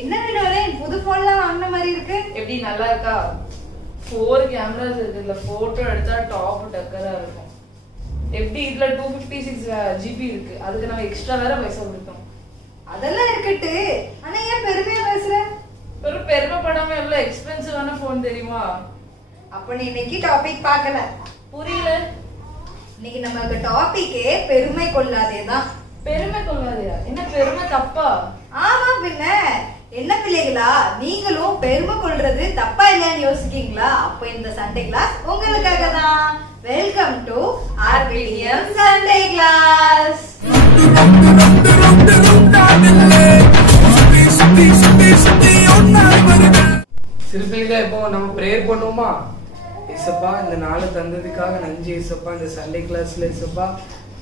என்ன வினோதே புது போன்ல வாங்குன மாதிரி இருக்கு. எப்படி நல்லா இருக்கா? 4 கேமராஸ் இருக்கு. இதுல போட்டோ எடுத்தா டாப் டக்கரா இருக்கும். எப்படி இதுல 256 GB இருக்கு. அதுக்கு நம்ம எக்ஸ்ட்ரா வேற பைசா கொடுத்தோம். அதெல்லாம் இருக்கட்டு. ஆனா ஏன் பெருமையா பேசுற? பெருமைப்படாம எவ்வளவு எக்ஸ்பென்சிவான போன் தெரியுமா? அப்ப நீ இன்னைக்கு டாபிக் பார்க்கல. புரியல. இன்னைக்கு நமக்கு டாபிக்கே பெருமை கொள்ளாதேதான். பெருமை கொள்ளாதேயா? என்ன பெருமை தப்பா? ஆமா பின்ன என்ன பிள்ளைகளா, நீங்களும் பெருமை கொள்றது தப்பா இல்லையான்னு யோசிக்கீங்களா? அப்ப இந்த சண்டே கிளாஸ் உங்களுக்காக தான். Welcome to RPTM Sunday class. சிறுபிள்ளைகளா இப்போ நம்ம பிரேயர் பண்ணுவோமா? ஏசப்பா இந்த நாளை தந்ததுக்காக நன்றி ஏசப்பா. இந்த சண்டே கிளாஸ்ல ஏசப்பா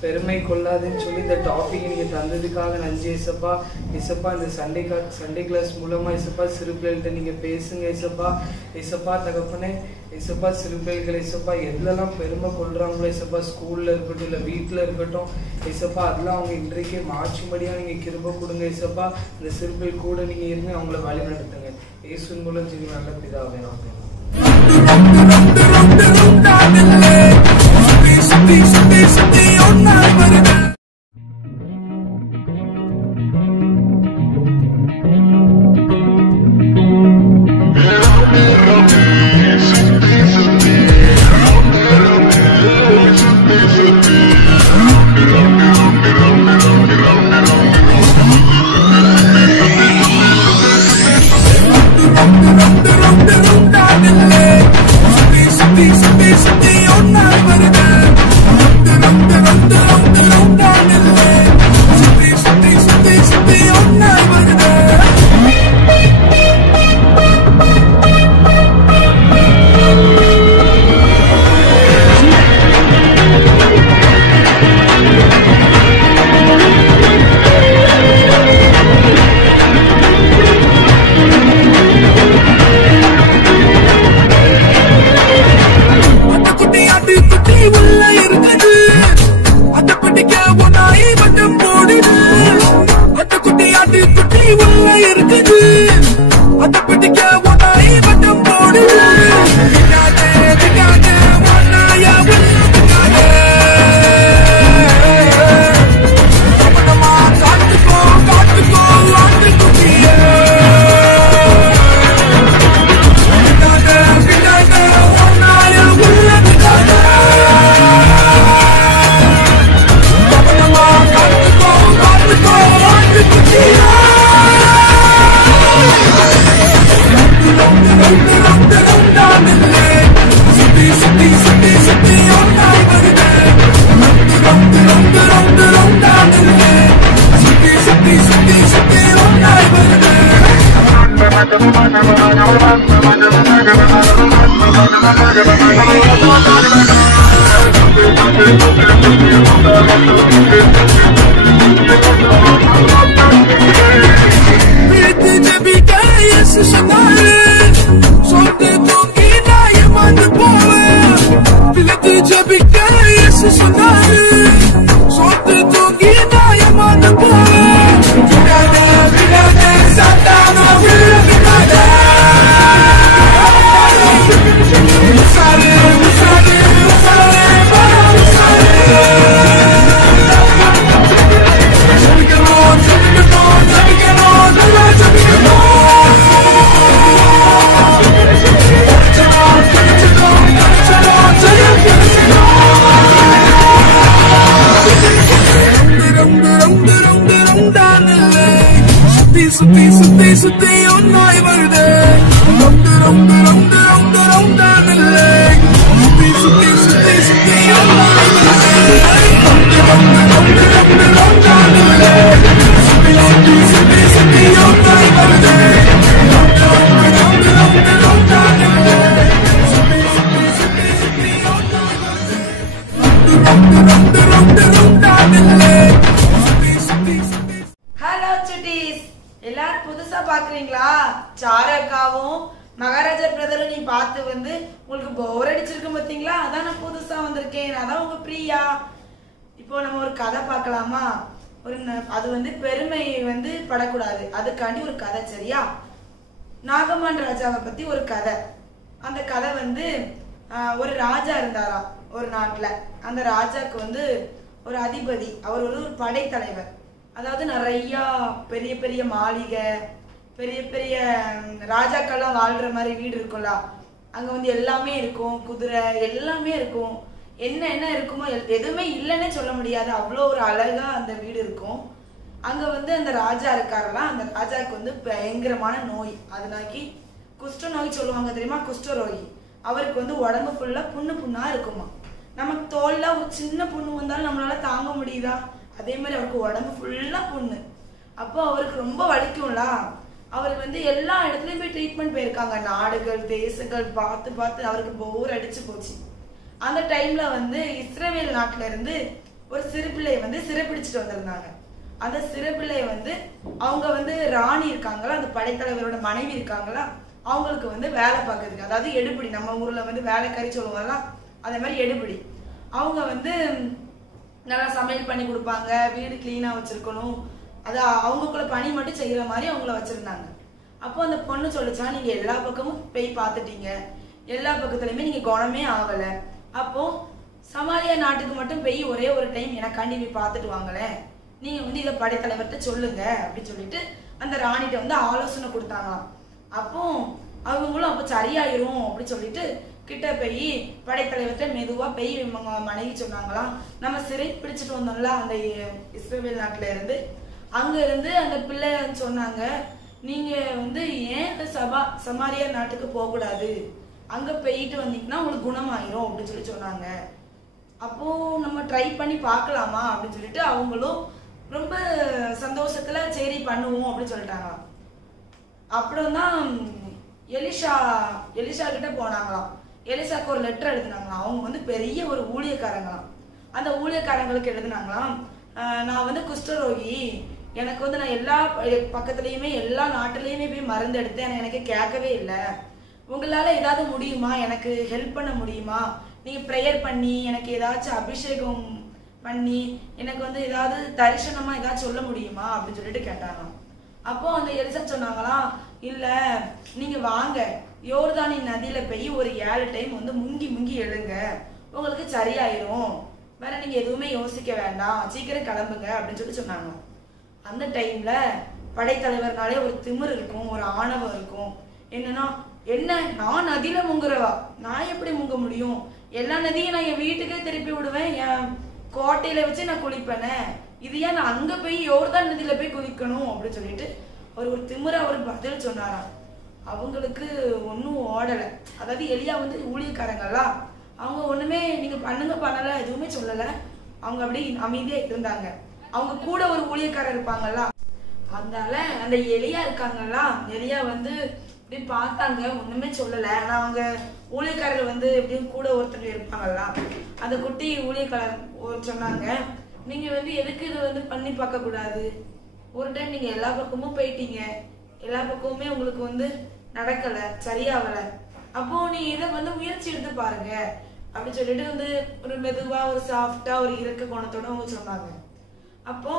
பெருமை கொள்ளாதுன்னு சொல்லி இந்த டாபிக் நீங்க தந்ததுக்காக நன்றி ஏசப்பா. ஏசப்பா இந்த சண்டே கிளாஸ் மூலமா ஏசப்பா சிறு பிள்ளைகள்கிட்ட நீங்க பேசுங்க ஏசப்பா. ஏசப்பா தகப்பனே ஏசப்பா சிறு பிள்ளைகள் ஏசப்பா எதுலலாம் பெருமை கொள்றாங்களோ ஏசப்பா, ஸ்கூல்ல இருக்கட்டும் இல்ல வீட்டுல இருக்கட்டும் ஏசப்பா, அதெல்லாம் அவங்க இன்றைக்கு மாற்றும்படியா நீங்க கிருபை கொடுங்க ஏசப்பா. இந்த சிறு பிள்ளைகள் கூட நீங்க இருந்து அவங்கள வழி நடத்துங்க. இயேசுவின் மூலம் ஜெபம் நல்ல பிதாவே, ஆமென். பாக்குறீங்களா? சாரக்காவும் மகாராஜா பிரதரும் நீ பார்த்து வந்து உங்களுக்கு போர் அடிச்சிருக்கும் பாத்தீங்களா? அதான் நான் புதுசா வந்திருக்கேன். அதான் உங்க பிரியா. இப்போ நம்ம ஒரு கதை பார்க்கலாமா? அது வந்து பெருமை வந்து படக்கூடாது, அதுக்காண்டி ஒரு கதை. சரியா? நாகமான் ராஜாவை பத்தி ஒரு கதை. அந்த கதை வந்து ஒரு ராஜா இருந்தாராம் ஒரு நாட்டுல. அந்த ராஜாக்கு வந்து ஒரு அதிபதி, அவர் ஒரு படைத்தலைவர். அதாவது நிறைய பெரிய பெரிய மாளிகை, பெரிய பெரிய ராஜாக்கள்லாம் வாழ்ற மாதிரி வீடு இருக்கும்ல, அங்க வந்து எல்லாமே இருக்கும், குதிரை எல்லாமே இருக்கும். என்ன என்ன இருக்குமோ எதுவுமே இல்லைன்னே சொல்ல முடியாது, அவ்வளோ ஒரு அழகா அந்த வீடு இருக்கும். அங்க வந்து அந்த ராஜா இருக்காருலாம், அந்த ராஜாவுக்கு வந்து பயங்கரமான நோய். அதனாக்கி குஷ்ட நோய் சொல்லுவாங்க தெரியுமா, குஷ்டரோகி. அவருக்கு வந்து உடம்பு ஃபுல்லா புண்ணு புண்ணா இருக்குமா. நமக்கு தோல்ல ஒரு சின்ன புண்ணு வந்தாலும் நம்மளால தாங்க முடியுதா? அதே மாதிரி அவருக்கு உடம்பு ஃபுல்லா புண்ணு. அப்போ அவருக்கு ரொம்ப வலிக்கும்ல. அவர் வந்து எல்லா இடத்துலயும் போய் ட்ரீட்மெண்ட் போயிருக்காங்க, நாடுகள் தேசங்கள் பார்த்து பார்த்து அவருக்கு போர் அடிச்சு போச்சு. அந்த டைம்ல வந்து இஸ்ரேல் நாட்டுல இருந்து ஒரு சிறு பிள்ளையை வந்து சிறைப்பிடிச்சிட்டு வந்திருந்தாங்க. அந்த சிறு பிள்ளைய வந்து அவங்க வந்து ராணி இருக்காங்களா, அந்த படைத்தலைவரோட மனைவி இருக்காங்களா, அவங்களுக்கு வந்து வேலை பார்க்கறதுக்கு, அதாவது எடுபடி, நம்ம ஊர்ல வந்து வேலைக்காரி சொல்லுவாங்கல்ல, அதே மாதிரி எடுபடி. அவங்க வந்து நல்லா சமையல் பண்ணி கொடுப்பாங்க, வீடு கிளீனா வச்சிருக்கணும், அது அவங்களுக்குள்ள பணி மட்டும் செய்யற மாதிரி அவங்கள வச்சிருந்தாங்க. அப்போ அந்த பொண்ணு சொல்லிச்சா, நீங்க எல்லா பக்கமும் போய் பார்த்துட்டீங்க, எல்லா பக்கத்துலயுமே நீங்க குணமே ஆகல, அப்போ சமாரியா நாட்டுக்கு மட்டும் போய் ஒரே ஒரு டைம் எனக்காண்டி போய் பார்த்துட்டு வாங்களேன், நீங்க வந்து இதை படைத்தலைவர்கிட்ட சொல்லுங்க அப்படின்னு சொல்லிட்டு அந்த ராணிட்ட வந்து ஆலோசனை கொடுத்தாங்களாம். அப்போ அவங்களும் அப்போ சரியாயிரும் அப்படின்னு சொல்லிட்டு கிட்ட போய் படைத்தலைவர்கிட்ட மெதுவா போய் மனைவி சொன்னாங்களாம், நம்ம சிறை பிடிச்சிட்டு வந்தோம்ல அந்த இஸ்ரேல் நாட்டுல இருந்து, அங்க இருந்து அந்த பிள்ளை சொன்னாங்க, நீங்க வந்து ஏன் சமாரியா நாட்டுக்கு போக கூடாது, அங்க போயிட்டு வந்தீங்கன்னா உங்களுக்கு குணமாயிரும் அப்படின்னு சொல்லி சொன்னாங்க. அப்போ நம்ம ட்ரை பண்ணி பார்க்கலாமா அப்படின்னு சொல்லிட்டு அவங்களும் ரொம்ப சந்தோஷத்துல சரி பண்ணுவோம் அப்படின்னு சொல்லிட்டாங்க. அப்புறம் தான் எலிஷா கிட்ட போனாங்களாம். எலிசாக்கு ஒரு லெட்டர் எழுதினாங்களாம். அவங்க வந்து பெரிய ஒரு ஊழியக்காரங்களாம். அந்த ஊழியக்காரங்களுக்கு எழுதினாங்களாம், நான் வந்து குஷ்டரோகி, எனக்கு வந்து நான் எல்லா பக்கத்துலயுமே எல்லா நாட்டுலயுமே போய் மருந்து எடுத்தேன், எனக்கு கேட்கவே இல்லை, உங்களால ஏதாவது முடியுமா, எனக்கு ஹெல்ப் பண்ண முடியுமா, நீங்க ப்ரேயர் பண்ணி எனக்கு ஏதாச்சும் அபிஷேகம் பண்ணி எனக்கு வந்து ஏதாவது தரிசனமா ஏதாவது சொல்ல முடியுமா அப்படின்னு சொல்லிட்டு கேட்டாங்க. அப்போ அந்த எலிசா சொன்னாங்களாம், இல்ல நீங்க வாங்க யோர்தானி நதியில போய் ஒரு 7 டைம் வந்து முங்கி முங்கி எழுங்க, உங்களுக்கு சரியாயிரும், வேற நீங்க எதுவுமே யோசிக்க வேண்டாம், சீக்கிரம் கிளம்புங்க அப்படின்னு சொல்லி சொன்னாங்க. அந்த டைம்ல படைத்தலைவர்னாலே ஒரு திமிர் இருக்கும், ஒரு ஆணவம் இருக்கும். என்னன்னா, என்ன நான் நதியில முங்குறவா, நான் எப்படி முங்க முடியும், எல்லா நதியும் நான் என் வீட்டுக்கே திருப்பி விடுவேன், என் கோட்டையில வச்சு நான் குளிப்பேனே, இது ஏன் நான் அங்க போய் யோர்தான் நதியில போய் குளிக்கணும் அப்படின்னு சொல்லிட்டு அவர் ஒரு திமிர அவர் பதில் சொன்னாராம். அவங்களுக்கு ஒன்னும் ஓடல. அதாவது எலியா வந்து ஊழியக்காரங்களா, அவங்க ஒண்ணுமே நீங்க பண்ணுங்க பண்ணல எதுவுமே சொல்லல, அவங்க அப்படி அமைதியா இருந்தாங்க. அவங்க கூட ஒரு ஊழியக்காரர் இருப்பாங்கல்ல, அதனால அந்த எலியா இருக்காங்கல்ல, எலியா வந்து இப்படி பார்த்தாங்க, ஒண்ணுமே சொல்லல. ஆனா அவங்க ஊழியக்காரர் வந்து எப்படியும் கூட ஒருத்தர் இருப்பாங்கல்ல, அந்த குட்டி ஊழியக்காரர் சொன்னாங்க, நீங்க வந்து எதுக்கு இது வந்து பண்ணி பார்க்க கூடாது, ஒரு டைம் நீங்க எல்லா பக்கமும் போயிட்டீங்க, எல்லா பக்கமுமே உங்களுக்கு வந்து நடக்கல, சரியாவல, அப்போ நீ இதை வந்து முயற்சி எடுத்து பாருங்க அப்படி சொல்லிட்டு வந்து ஒரு மெதுவா ஒரு சாஃப்டா ஒரு இறக்க குணத்தோட அவங்க சொன்னாங்க. அப்போ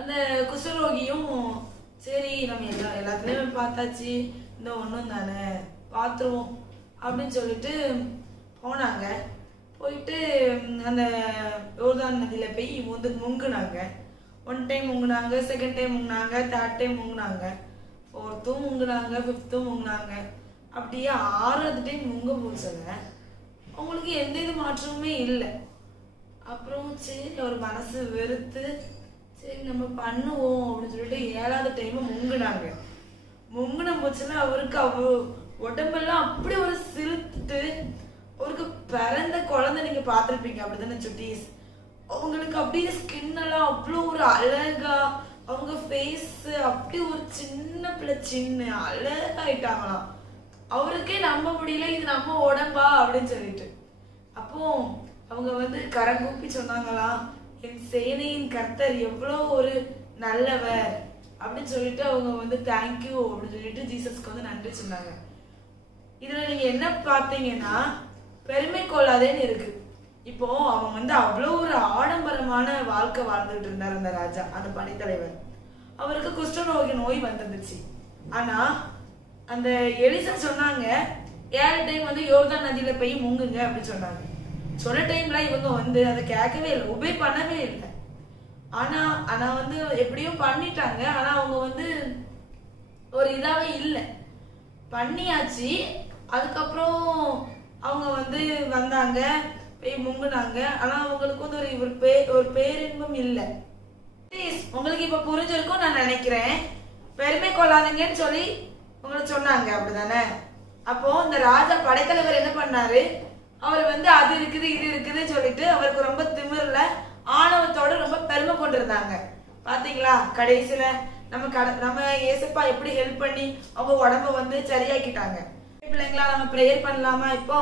அந்த குஷ்டரோகியும் சரி நம்ம எல்லாத்துலயுமே பார்த்தாச்சு, இந்த ஒண்ணும் தானே பாத்துருவோம் அப்படின்னு சொல்லிட்டு போனாங்க. போயிட்டு அந்த யோர்தான் நதியில போய் முங்குனாங்க. 1 டைம் முங்குனாங்க, 2nd டைம் முங்குனாங்க, 3rd டைம் முங்குனாங்க, 4th முங்குனாங்க, 5th முங்குனாங்க. அப்படியே 6வது டைம் முங்க போச்சுங்க. அவங்களுக்கு எந்த இது மாற்றமுமே இல்லை. அப்புறம் சரி ஒரு மனசு வெறுத்து சரி நம்ம பண்ணுவோம் அப்படின்னு சொல்லிட்டு 7வது டைம் முங்குனாங்க. முங்குன போச்சுன்னா அவருக்கு உடம்பெல்லாம் அப்படி ஒரு சிலுத்துட்டு, அவருக்கு பிறந்த குழந்தை நீங்க பாத்திருப்பீங்க அப்படிதானே சுட்டீஸ், அவங்களுக்கு அப்படியே ஸ்கின் எல்லாம் அவ்வளோ ஒரு அழகா, அவங்க ஃபேஸ் அப்படி ஒரு சின்ன பிள்ளை சின்ன அழகாயிட்டாங்களாம். அவருக்கே நம்ப முடியல இது நம்ம உடம்பா அப்படின்னு சொல்லிட்டு. அப்போ அவங்க வந்து கரங்கூப்பி சொன்னாங்களாம், என் சேனையின் கர்த்தர் எவ்வளோ ஒரு நல்லவர், அப்படின்னு சொல்லிட்டு அவங்க வந்து தேங்க்யூ அப்படின்னு சொல்லிட்டு ஜீசஸ்க்கு வந்து நன்றி சொன்னாங்க. இதுல நீங்க என்ன பார்த்தீங்கன்னா பெருமை கொள்ளாதேன்னு இருக்கு. இப்போ அவன் வந்து அவ்வளோ ஒரு ஆடம்பரமான வாழ்க்கை வாழ்ந்துட்டு இருந்தார் அந்த ராஜா, அந்த படைத்தலைவர். அவருக்கு குஷ்டநோய் வந்துருந்துச்சு. ஆனா அந்த எலிசா சொன்னாங்க 7 டைம் வந்து யோர்தான் நதியில போய் முங்குங்க அப்படின்னு சொன்னாங்க. சொன்ன டைம்ல இவங்க வந்து அதை கேட்கவே இல்லை, உபே பண்ணவே இல்லை. ஆனா வந்து எப்படியும் பண்ணிட்டாங்க. ஆனா அவங்க வந்து ஒரு இதாவே இல்லை, பண்ணியாச்சு. அதுக்கப்புறம் அவங்க வந்து வந்தாங்க, போய் முங்குனாங்க. ஆனா அவங்களுக்கு வந்து ஒரு பேரின்பம் இல்லை. உங்களுக்கு இப்ப புரிஞ்சிருக்கும் நான் நினைக்கிறேன். பெருமை கொள்ளாதீங்கன்னு சொல்லி உங்களுக்கு சொன்னாங்க, அப்படிதானே? அப்போ இந்த ராஜா படைத்தலைவர் என்ன பண்ணாரு, அவர் வந்து அது இருக்குது இது இருக்குதுன்னு சொல்லிட்டு அவருக்கு ரொம்ப திமிர்ல ஆணவத்தோட ரொம்ப பெருமை கொண்டிருந்தாங்க. பாத்தீங்களா? கடைசியில நம்ம ஏசப்பா எப்படி ஹெல்ப் பண்ணி அவங்க உடம்ப வந்து சரியாக்கிட்டாங்க. பிள்ளைங்களா, நம்ம பிரேயர் பண்ணலாமா? இப்போ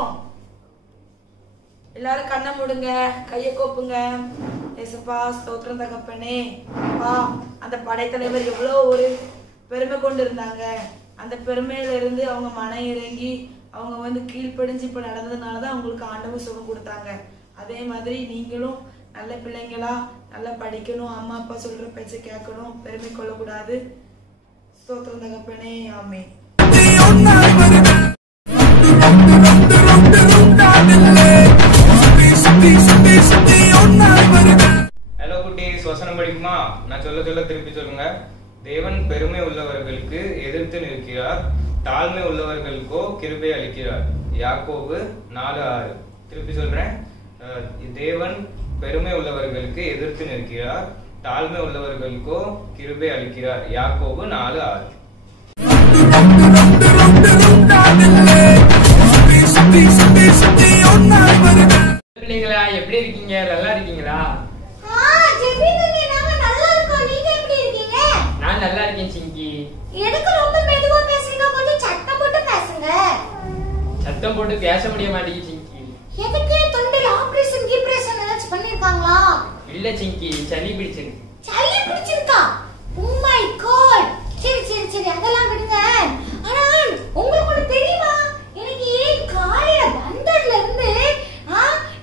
எல்லாரும் கண்ணை மூடுங்க, கையை கோப்புங்க. ஏசப்பா ஸ்தோத்திரம் தகப்பனே. அந்த படைத்தலைவர் எவ்வளோ ஒரு பெருமை கொண்டு இருந்தாங்க. அந்த பெருமையில இருந்து அவங்க மனம் இறங்கி அவங்க வந்து கீழ்ப்படிஞ்சு இப்ப நடந்ததுனாலதான் அவங்களுக்கு ஆண்டவர் சுகம் கொடுத்தாங்க. அதே மாதிரி நீங்களும் நல்ல பிள்ளைங்களா நல்லா படிக்கணும், அம்மா அப்பா சொல்ற பேச்சை கேட்கணும், பெருமை கொள்ளக்கூடாது. ஸ்தோத்திரம் தகப்பனே, ஆமென். ஹலோ குட்டீஸ், வசனம் படிக்குமா? நான் சொல்ல திருப்பி சொல்லுங்க. தேவன் பெருமை உள்ளவர்களுக்கு எதிர்த்து நிற்கிறார், தாழ்மை உள்ளவர்களுக்கோ கிருபை அளிக்கிறார். யாக்கோபு 4:6. திருப்பி சொல்றேன். தேவன் பெருமை உள்ளவர்களுக்கு எதிர்த்து நிற்கிறார், தாழ்மை உள்ளவர்களுக்கோ கிருபை அளிக்கிறார். யாக்கோபு 4:6. பிள்ளைங்களா, எப்படி இருக்கீங்க? நல்லா இருக்கீங்களா? நான் நல்லா இருக்கேன் சிங்கி. எதுக்கு ரொம்ப மெதுவா பேசுறீங்க? கொஞ்சம் சத்தம் போட்டு பேசுங்க. சத்தம் போட்டு பேச முடிய மாட்டேங்குது சிங்கி. எதுக்கு? தொண்டைல ஆபரேஷன் ஏதாச்சும் பண்ணிருக்காங்களா? இல்ல சிங்கி, சளி பிடிச்சிருக்கு. சளி பிடிச்சிருக்கா? Oh my God. சரி அதெல்லாம் விடுங்க. ஆனா உங்களுக்கு ஒண்ணு தெரியுமா? எனக்கு காலையில பந்தர்ல இருந்து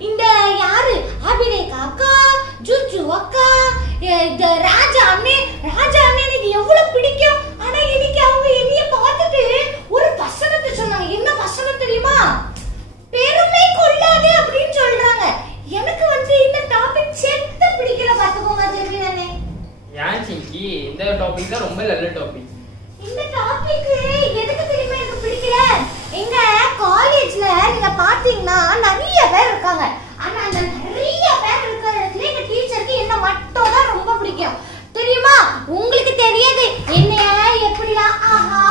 இந்த யாரு அபிரேகா அக்கா, ஜுஜு அக்கா, இந்த ராஜா அண்ணே எனக்கு எவ்வளவு பிடிக்கும். ஆனா இன்னைக்கு அவங்க என்னைய பார்த்துட்டு ஒரு வசனத்தை சொன்னாங்க. என்ன வசனம் தெரியுமா? பெருமை கொள்ளாதே அப்படின்னு சொல்றாங்க. எனக்கு வந்து இந்த டாபிக் செத்த பிடிக்கல. பாத்துக்கோங்க ஜெர்லினே. ஏன் சிங்கி? இந்த டாபிக் தான் ரொம்ப நல்ல டாபிக். இந்த டாபிக் எதுக்கு தெரியுமா எனக்கு பிடிக்கல? எங்க காலேஜ்ல நீங்க பாத்தீங்கன்னா நிறைய பேர் இருக்காங்க. ஆனா அந்த நிறைய பேர் இருக்கிறதுல எங்க டீச்சருக்கு என்ன மட்டும் தான் ரொம்ப பிடிக்கும். தெரியுமா? உங்களுக்கு தெரியாது என்னைய எப்படிலாம் ஆஹா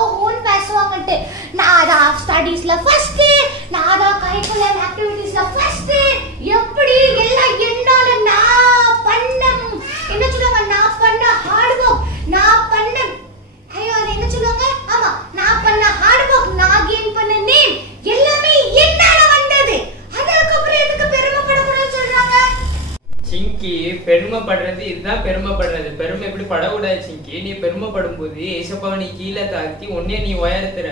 ஓஹோன்னு பேசுவாங்கட்டு. நான் தான் ஸ்டடீஸ்ல ஃபர்ஸ்ட், நான் தான் கரிக்குலர் ஆக்டிவிட்டீஸ்ல ஃபர்ஸ்ட், எப்படி எல்லாம் என்னால நான் பண்ண என்ன சொல்லுவாங்க, நான் பண்ண ஹார்ட் ஒர்க், நான் பண்ண அது என்ன சொல்லுவாங்க, ஆமா நான் பண்ண ஹார்ட் ஒர்க், நான் கெயின் பண்ண நேம் எல்லாமே என்னால வந்தது. அதுக்கப்புறம் எதுக்கு பெருமைப்படக்கூடாதுன்னு சொல்றாங்க? சிங்கி, பெருமைப்படுறது இதுதான் பெருமைப்படுறது. பெருமை எப்படி படக்கூடாது சிங்கி. நீ பெருமைப்படும் போது ஏசப்பாவை நீ கீழே தாழ்த்தி உன்னே நீ உயர்த்துற.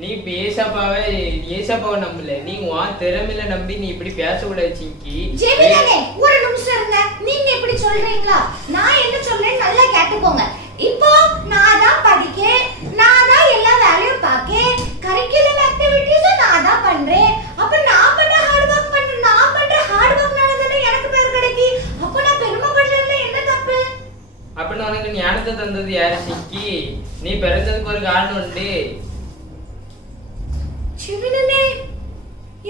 நீ இப்ப ஏசப்பாவை நம்பல, நீ உன் திறமையில நம்பி நீ இப்படி பேசக்கூடாது சிங்கி. ஜெபிலனே ஒரு நிமிஷம் இருங்க. நீங்க இப்படி சொல்றீங்களா? நான் என்ன சொல்றேன் நல்லா கேட்டுக்கோங்க. இப்போ நான் தான் படிக்கேன், நான் தான் எல்லா வேலையும் பார்க்கேன், கரிக்குலர் ஆக்டிவிட்டீஸ் நான் தான் பண்றேன். அப்ப நான் பண்ற ஹார்ட் ஒர்க்னால தானே எனக்கு பேர் கிடைக்கி. அப்ப நான் பெருமைப்படுறதுல என்ன தப்பு? அப்படின்னு உனக்கு ஞானத்தை தந்தது யாரு சிங்கி? நீ பிறந்ததுக்கு ஒரு காரணம் உண்டு. சிவனே,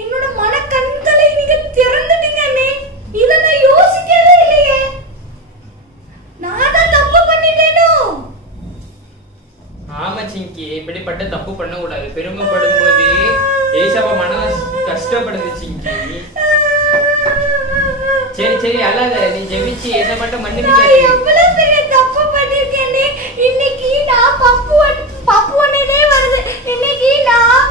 என்னோட மனக்கண்களை நீங்க திறந்துட்டீங்க அண்ணே. இத நான் யோசிக்கவே இல்லையே. நான் தான் தப்பு பண்ணிட்டேனோ? ஆமா சிங்கி, இப்படிப்பட்ட தப்பு பண்ண கூடாது. பெருமைப்படும் போது ஏசப்பா மனம் கஷ்டப்படுது சிங்கி. சரி அல்லாத, நீ ஜெபிச்சு என்ன மட்டும் மன்னிப்பு. எவ்வளவு பெரிய தப்பு பண்ணிருக்கேனே. இன்னைக்கு நான் பப்பு அண்ணனே வருது. இன்னைக்கு நான்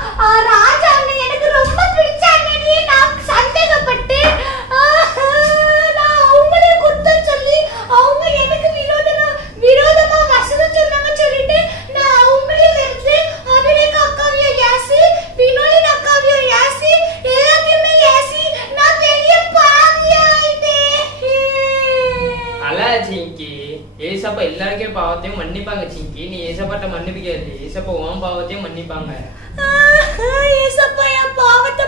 ராஜா அண்ணன் எனக்கு ரொம்ப பிடிச்ச அண்ணனே நான் சந்தேகப்பட்டு நான் அவங்களே குத்தம் சொல்லி அவங்க எனக்கு ஏசப்பா எல்லாருக்கும் பாவத்தையும் மன்னிப்பாங்க சிங்கி. நீ ஏசப்பாட்ட மன்னிப்பு கேளு, ஏசப்பா உன் பாவத்தையும் மன்னிப்பாங்க. ஏசப்பா என் பாவத்தை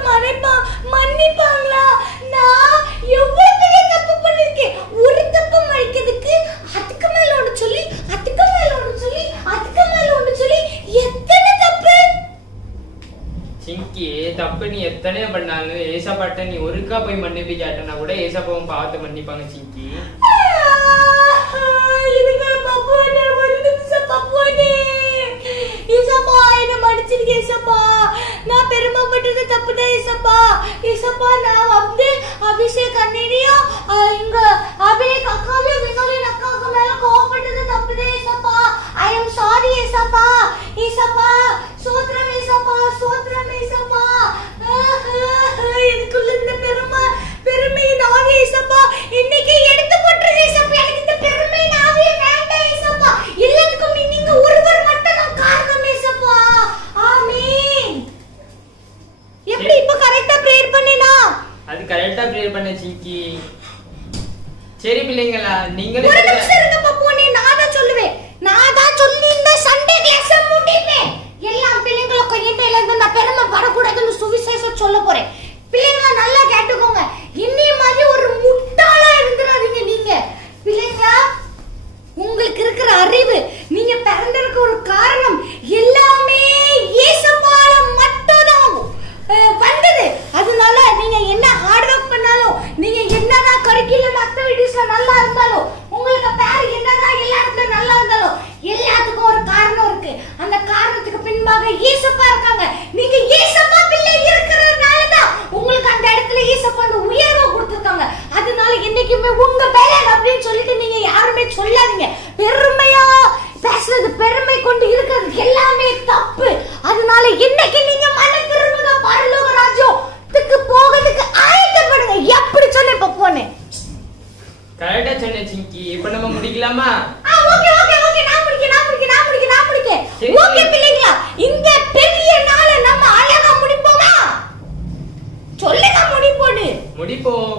மன்னிப்பாங்களா? நான் எவ்வளவு பெரிய தப்பு பண்ணிருக்கேன். ஒரு தப்பு மறைக்கிறதுக்கு அதுக்கு மேல ஒண்ணு சொல்லி, அதுக்கு மேல ஒண்ணு சொல்லி, அதுக்கு மேல ஒண்ணு சொல்லி, எத்தனை தப்பு சிங்கி. தப்பு நீ எத்தனையோ பண்ணாலும் ஏசப்பாட்ட நீ ஒருக்கா போய் மன்னிப்பு கேட்டனா கூட ஏசப்பாவும் பாவத்தை மன்னிப்பாங்க சிங்கி. நான் பெருமைப்பட்டது தப்புதான் ஏசப்பா. ஏசப்பா நான் வந்து அபிஷேக் அண்ணியும் இங்க அபிஷேக் அக்காவையும் வினோலின் அக்காவுக்கு மேல கோவப்பட்டது தப்புதான் ஏசப்பா. ஐ எம் சாரி ஏசப்பா. ஏசப்பா சோத்ரம் ஏசப்பா, சோத்ரம் ஏசப்பா. எனக்குள்ள இந்த பெருமையின் ஆவி ஏசப்பா இன்னைக்கு எடுத்து போட்டுருங்க ஏசப்பா. எனக்கு இந்த பெருமையின் ஆவியே வேண்டாம் ஏசப்பா. எல்லாத்துக்கும் நீங்க ஒருவர் மட்டும் தான் காரணம் ஏசப்பா. ஆமென். எப்படி இப்ப கரெக்ட்டா பிரேயர் பண்ணினா? அது கரெக்ட்டா பிரேயர் பண்ண சிங்கி. சரி பிள்ளைங்களா, நீங்களே ஒரு நிமிஷம் இருங்க பாப்பா. நான் தான் சொல்லுவேன். நான் தான் சொல்லி இந்த சண்டே கிளாஸ் முடிப்பேன். எல்லா பிள்ளைங்களும் கையில இருந்து நான் பெருமை படக்கூடாதுன்னு சுவிசேஷம் சொல்ல போறேன். பிள்ளைங்கள நல்லா கேட்டுக்கோங்க. இன்னி மாதிரி ஒரு முட்டாளா இருந்துறாதீங்க நீங்க. பிள்ளைங்களா உங்களுக்கு இருக்கிற அறிவு, நீங்க பிறந்திருக்க ஒரு காரணம் எல்லாமே இயேசுவால மட்டும் தான் வந்தது. அதனால நீங்க என்ன ஹார்ட் ஒர்க் பண்ணாலும், நீங்க என்னதான் கரிக்குலம் ஆக்டிவிட்டீஸ்ல நல்லா இருந்தாலும், உங்களுக்கு பேர் என்னதான் எல்லா இடத்துல நல்லா இருந்தாலும், எல்லாத்துக்கும் ஒரு காரணம் இருக்கு. அந்த காரணத்துக்கு பின்பாக இயேசுப்பா இருக்காங்க. நீங்க இயேசுப்பா பிள்ளை இருக்கிறதுனால தான் உங்களுக்கு அந்த இடத்துல இயேசுப்பா அந்த உயர்வை கொடுத்திருக்காங்க. அதனால என்னைக்குமே உங்க பேரன் அப்படின்னு சொல்லிட்டு நீங்க யாருமே சொல்லாதீங்க. பெருமையா பேசுறது, பெருமை கொண்டு இருக்கிறது எல்லாமே தப்பு. அதனால இன்னைக்கு நீங்க மனம் திரும்புங்க, பரலோக ராஜ்யத்துக்கு போகிறதுக்கு ஆயத்தப்படுங்க. எப்படி சொன்ன இப்ப போனேன்? கரெக்டா சொன்ன சிங்கி. இப்ப நம்ம முடிக்கலாமா? Okay okay okay. நான் முடிக்கேன். ஓகே பிள்ளைங்களா, இந்த பெரிய நாளை நம்ம அழகா முடிப்போமா? சொல்லுங்க முடிப்போடு. முடிப்போம்.